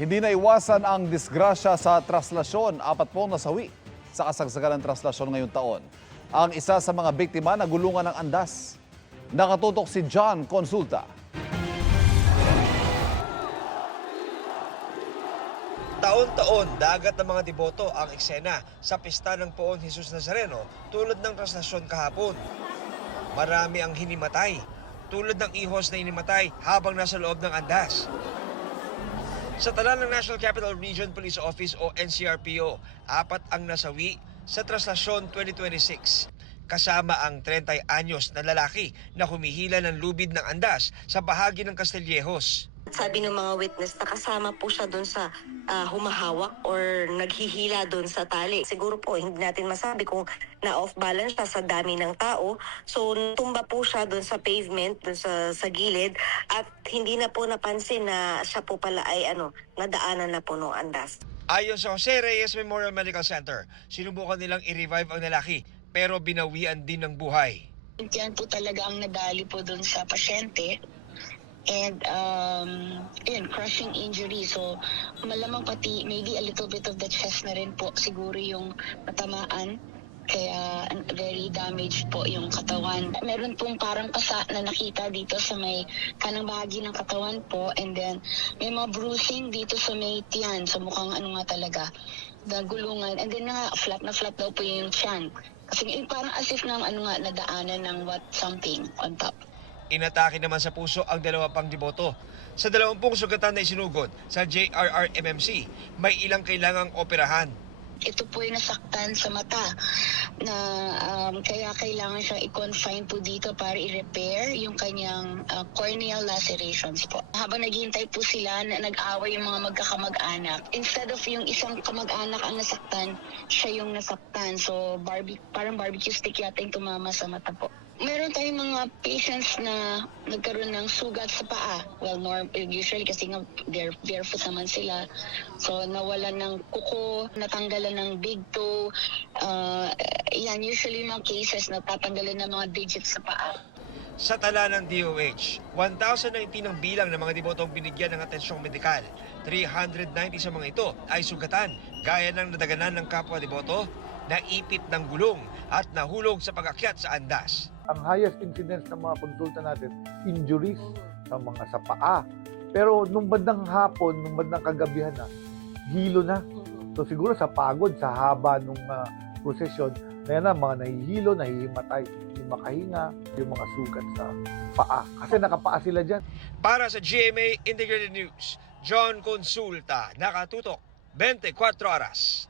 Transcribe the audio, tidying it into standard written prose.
Hindi na iwasan ang disgrasya sa traslasyon. 4 pong nasawi sa kasagsagan ng traslasyon ngayong taon. Ang isa sa mga biktima nagulungan ng andas. Nakatutok si John Consulta. Taon-taon, dagat ng mga deboto ang eksena sa pista ng Poon Jesus Nazareno tulad ng traslasyon kahapon. Marami ang hinimatay, tulad ng ihos na hinimatay habang nasa loob ng andas. Sa tala ng National Capital Region Police Office o NCRPO, 4 ang nasawi sa traslasyon 2026. Kasama ang 30 anyos na lalaki na humihila ng lubid ng andas sa bahagi ng Castillejos. Sabi ng mga witness na kasama po siya doon sa humahawak or naghihila doon sa tali. Siguro po hindi natin masabi kung na-off balance siya sa dami ng tao. So tumba po siya doon sa pavement, doon sa gilid at hindi na po napansin na siya po pala ay nadaanan na po ng andas. Ayon sa Jose Reyes Memorial Medical Center, sinubukan nilang i-revive ang lalaki pero binawian din ng buhay. Yan po talaga ang nadali po doon sa pasyente. And crushing injury. So malamang pati maybe a little bit of the chest na rin po siguro yung natamaan. Kaya very damaged po yung katawan. Meron pong parang pasa na nakita dito sa may kanang bahagi ng katawan po. And then may mga bruising dito sa may tiyan. So mukhang talaga, nagulungan. And then flat na flat daw po yung tiyan. Kasi parang as if nadaanan ng something on top. Inatake naman sa puso ang 2 pang deboto. Sa 20 sugatan na isinugod sa JRRMMC, may ilang kailangang operahan. Ito po yung nasaktan sa mata na kaya kailangan siyang i-confine po dito para i-repair yung kanyang corneal lacerations po. Habang naghihintay po sila, nag-away yung mga magkakamag-anak. Instead of yung isang kamag-anak ang nasaktan, siya yung nasaktan. So parang barbecue stick yata yung tumama sa mata po. Meron tayong mga patients na nagkaroon ng sugat sa paa. Well, usually kasi they're barefoot naman sila. So, nawalan ng kuko, natanggalan ng big toe. Usually mga cases na tatanggalan ng mga digits sa paa. Sa tala ng DOH, 1,019 ang bilang ng mga debotong binigyan ng atensyong medikal. 390 sa mga ito ay sugatan, gaya ng nadaganan ng kapwa deboto, naipit ng gulong at nahulog sa pag-akyat sa andas. Ang highest incidence ng mga konsulta natin, injuries sa paa. Pero nung bandang hapon, nung bandang kagabihan na, hilo na. So siguro sa pagod, sa haba nung prosesyon, kaya na mga nahihilo, nahihimatay, hindi makahinga, yung mga sugat sa paa. Kasi nakapaa sila dyan. Para sa GMA Integrated News, John Consulta, nakatutok 24 oras.